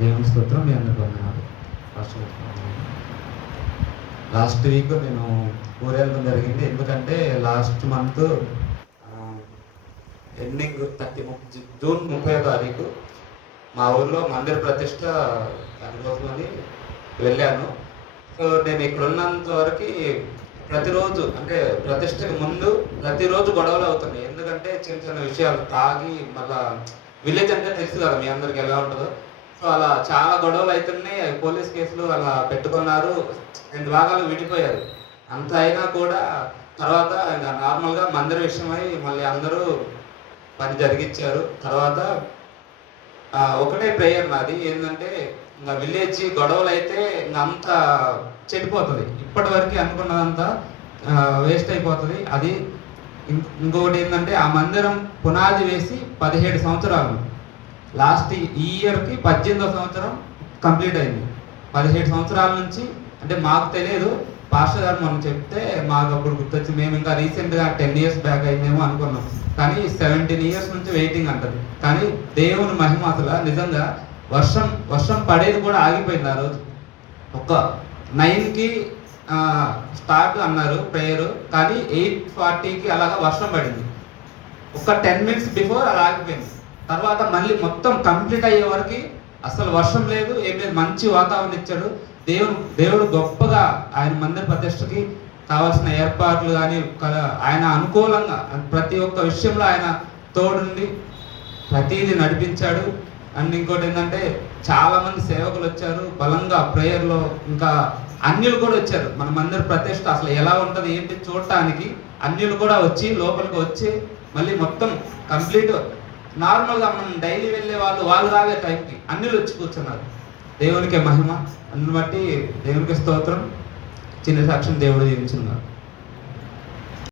దేవుని స్తోత్రం. మీ అందరికీ వందనాలు. లాస్ట్ వీక్ నేను ఊరెళ్ళడం జరిగింది. ఎందుకంటే లాస్ట్ మంత్ ఎండింగ్ జూన్ 30వ తారీఖు మా ఊర్లో మందిర ప్రతిష్ట అనుకోసమని వెళ్ళాను. సో నేను ఇక్కడ ఉన్నంత వరకు ప్రతిరోజు అంటే ప్రతిష్టకి ముందు ప్రతిరోజు గొడవలు అవుతున్నాయి. ఎందుకంటే చిన్న చిన్న విషయాలు తాగి మళ్ళా విలేజ్ అంటే తెలుసు కదా మీ అందరికి ఎలా ఉంటుందో. సో అలా చాలా గొడవలు అవుతున్నాయి. పోలీస్ కేసులు అలా పెట్టుకున్నారు. 2 భాగాలు విడిపోయారు. అంత అయినా కూడా తర్వాత ఇంకా నార్మల్గా మందిర విషయమై మళ్ళీ అందరూ పని జరిగించారు. తర్వాత ఒకటే ప్రేయర్ నాది ఏంటంటే ఇంకా విలేజ్ గొడవలు అయితే ఇంకా అంతా చెడిపోతుంది. ఇప్పటి వరకు అనుకున్నదంతా వేస్ట్ అయిపోతుంది. అది ఇంకొకటి ఏంటంటే ఆ మందిరం పునాది వేసి 17 సంవత్సరాలు, లాస్ట్ ఈ ఇయర్కి 18వ సంవత్సరం కంప్లీట్ అయింది. 17 సంవత్సరాల నుంచి అంటే మాకు తెలియదు, పాస్టర్ గారు మనం చెప్తే మాకు అప్పుడు గుర్తొచ్చి మేము ఇంకా రీసెంట్గా 10 ఇయర్స్ బ్యాక్ అయిందేమో అనుకున్నాం. కానీ 17 ఇయర్స్ నుంచి వెయిటింగ్ అంటది. కానీ దేవుని మహిమ అసలు నిజంగా వర్షం పడేది కూడా ఆగిపోయింది. ఆ రోజు ఒక 9కి స్టార్ట్ అన్నారు ప్రేయరు, కానీ 8:40కి అలాగా వర్షం పడింది. ఒక 10 మినిట్స్ బిఫోర్ అలా ఆగిపోయింది. తర్వాత మళ్ళీ మొత్తం కంప్లీట్ అయ్యే వరకు అసలు వర్షం లేదు, ఏం లేదు, మంచి వాతావరణం ఇచ్చాడు. దేవుడు గొప్పగా ఆయన మందిర ప్రతిష్టకి కావాల్సిన ఏర్పాట్లు కానీ ఆయన అనుకూలంగా ప్రతి ఒక్క విషయంలో ఆయన తోడుండి ప్రతిదీ నడిపించాడు. అండ్ ఇంకోటి ఏంటంటే చాలామంది సేవకులు వచ్చారు బలంగా ప్రేయర్లో. ఇంకా అన్యులు కూడా వచ్చారు. మన మందిర ప్రతిష్ట అసలు ఎలా ఉంటుంది ఏంటి చూడటానికి అన్యులు కూడా వచ్చి లోపలికి వచ్చి మళ్ళీ మొత్తం కంప్లీట్ నార్మల్గా మనం డైలీ వెళ్ళే వాళ్ళు రాలే టైంకి అన్యులు వచ్చి కూర్చున్నారు. దేవునికి మహిమ. అందుని బట్టి దేవునికి స్తోత్రం. చిన్న సాక్ష్యం దేవుడు జీవించున్నారు.